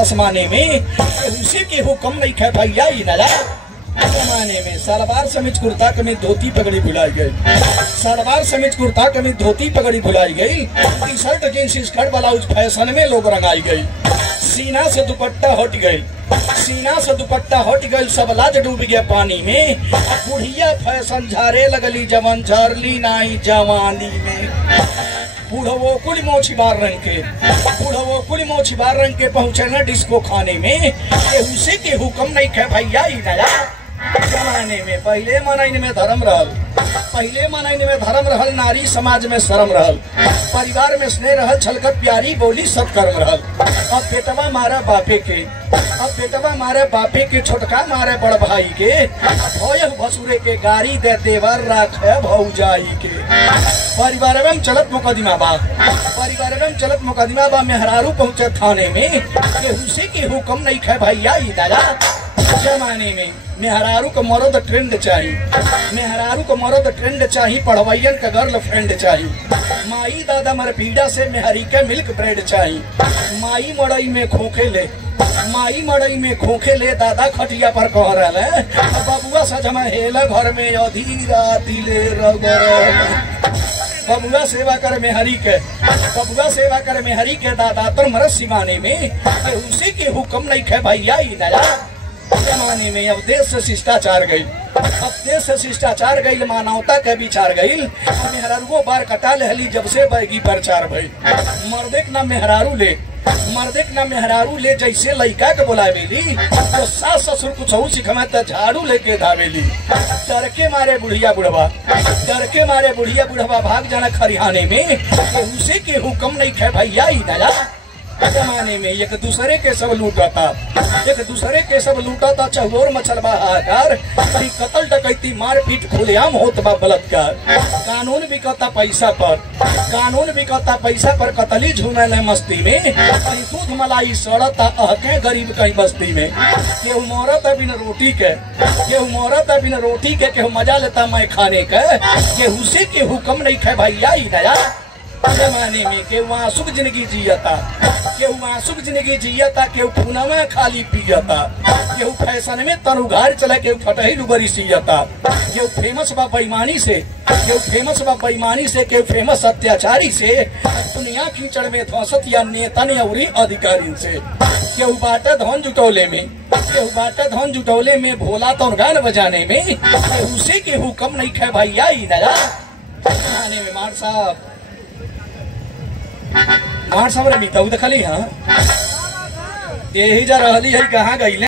आसमाने में, उसी के हुक्म नहीं खे भैया ही नया जमाने में। सलवार समीज कुर्ता कमीज धोती पगड़ी भुलाई गई, सलवार समीज कुर्ता कमीज धोती पगड़ी भुलाई गई, T shirt jeans skirt blouse fashion में लोग रंगाई गई। सीना से दुपट्टा हट गई, सीना से दुपट्टा हट गई, सब लाज डूब गया पानी में। बुढ़िया फैशन झारे लगली जवन झारली नाई जवानी में। बूढ़ो कुल मोछी बार रंग के, बूढ़ो कुल मोछी बार रंग के पहुंचे न डिस्को खाने में, उसी के हुक्म नहीं खे भैया ही नया जमाने में। पहले मनैन में धर्म रहल, पहले मनैन में धर्म रहल, नारी समाज में शर्म रहल, परिवार में स्नेह रहल, छलकत प्यारी बोली सत्कर्म रहल। अब बेटवा मारा बापे के, अब बेटवा मारे बापे के, छोटका मारे बड़ भाई के, भोय भसुरे के गाड़ी दे देवर राखे भौजाई के। परिवार में चलत मुकदमा बा, परिवार में चलत मुकदमा बा, मेहरारू पहुंचे थाने में, उसी के हुक्म नहीं खे भैया ही दया जमाने में। मेहरारू को मरद ट्रेंड चाहिए, मेहरारू को मरद ट्रेंड चाहिए, पढ़वैयन का गर्ल फ्रेंड चाहिए। माई दादा मर पीड़ा से मेहरी के मिल्क ब्रेड चाहिए। माई मड़ई में खोखे ले, माई मड़ई में खोखे ले, दादा खटिया पर कह रहा है, बबुआ सजमा हेला घर में अधी राती ले रगड़। बबुआ सेवा कर मेहरी के, बबुआ सेवा कर मेहरी के, दादा तर मरद सिवाने में, उसी के हुक्म नहीं खे भैया ही नया जमाने में। अब देश से शिष्टाचार गई, अब देश से शिष्टाचार गई, मानवता के विचार गई। मेहरारू बार कटा लहली जब से बैगी प्रचार भई। मर्दे के ना मेहरारू ले, मर्दे के ना मेहरारू ले, जैसे लड़का के बोलावेली तो सास ससुर कुछ सिखमा तो झाड़ू लेके धावेली। डर के मारे बुढ़िया बुढ़वा, डर के मारे बुढ़िया बुढ़वा भाग जाना खरिहाने में, उसी के हुक्म नहीं खे भैया ही नया जमाने में। एक दूसरे के सब लूटाता, एक दूसरे के सब लूटाता, चहुर मचलबा हाहाकार, कत्ल डकैती मारपीट खुलेआम होत बा बलात्कार। कानून बिकता पैसा पर, कानून बिकता पैसा पर, कतली झूमल है मस्ती में, कहीं दूध मलाई सड़ता अहके गरीब कहीं बस्ती में। केहू मरत बिन रोटी के, केहू मरत बिन रोटी के, केहू मजा लेता मैं खाने के, केहू से के हुक्म नहीं खे भैया ही नया जमाने में। केहू आंसुक जिंदगी जियता, केहू आंसुक जिंदगी जियता, केहू खूना में खाली पियता, केहू फैशन में तनुघार चला, केहू फटही लुगरी सियता, केहू फेमस बा बेईमानी से, केहू फेमस बा बेईमानी से, केहू फेमस अत्याचारी से, दुनिया कीचड़ में धंसत या नेतन अउरी अधिकारी से। केहू बाटा धन जुटौले में, केहू बाटा धन जुटौले में, भोला तो गान बजाने में, उसी के हुक्म नहीं खे भैया ही नया जमाने में। मार साहब, मार साहब मीता देखली हाँ, यही जा रही है, कहाँ गई।